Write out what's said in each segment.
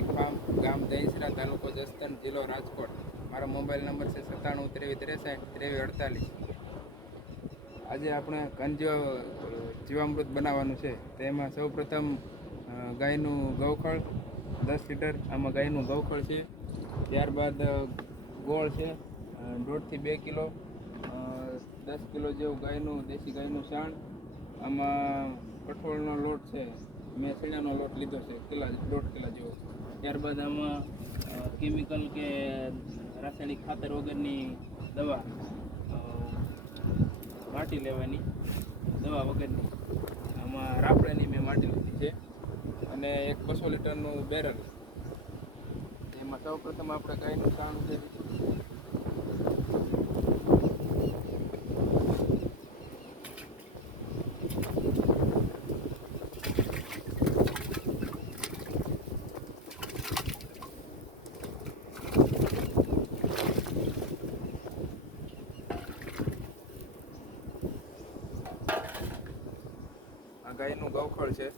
પ્રાકૃતિક ફાર્મ, ગામ દહીંસરા, તાલુકો જસદણ, જિલ્લો રાજકોટ. મારો મોબાઈલ નંબર છે 97 23 63 23 48. આજે આપણે જીવામૃત બનાવવાનું છે. તેમાં સૌપ્રથમ ગાયનું ગૌખળ 10 લીટર, આમાં ગાયનું ગૌખળ છે. ત્યારબાદ ગોળ છે 1.5 થી 2 કિલો, 10 કિલો જેવું દેશી ગાયનું છાણ. આમાં કઠોળનો લોટ છે, મેં ચણાનો લોટ લીધો છે 1.5 કિલા જેવો. ત્યારબાદ આમાં કેમિકલ કે રાસાયણિક ખાતર વગરની દવા, માટી લેવાની દવા વગરની, આમાં રાપડાની મેં માટી લીધી છે. અને એક 200 લીટરનું બેરલ. એમાં સૌ પ્રથમ આપણે ગાયનું છાણ છે. આ ગાયનું ગૌખળ છે.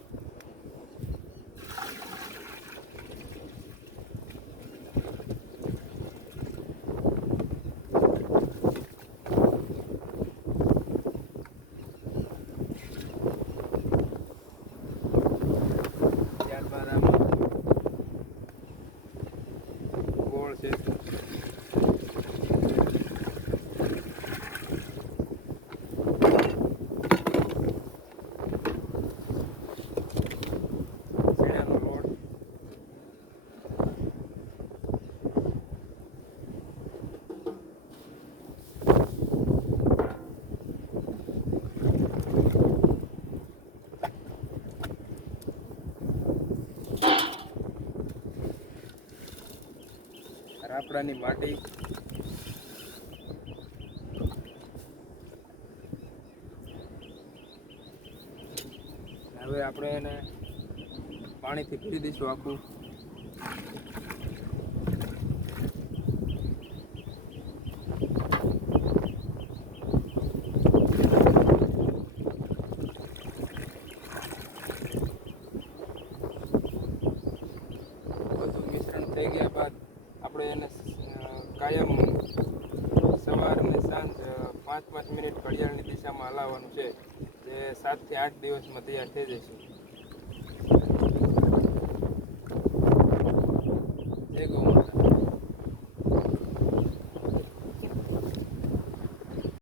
ત્યારબાદ આમાં ગોળ છે. ચણાનો લોટ. રાપડાની માટી. હવે આપણે એને પાણીથી પીરી દઈશું આખું. બધું મિશ્રણ થઈ ગયા બાદ આપણે એને કાયમ સવાર અને સાંજ 5-5 મિનિટ ઘડિયાળની દિશામાં હલાવવાનું છે. જે 7 થી 8 દિવસમાં તૈયાર થઈ જશે. જય ગૌ.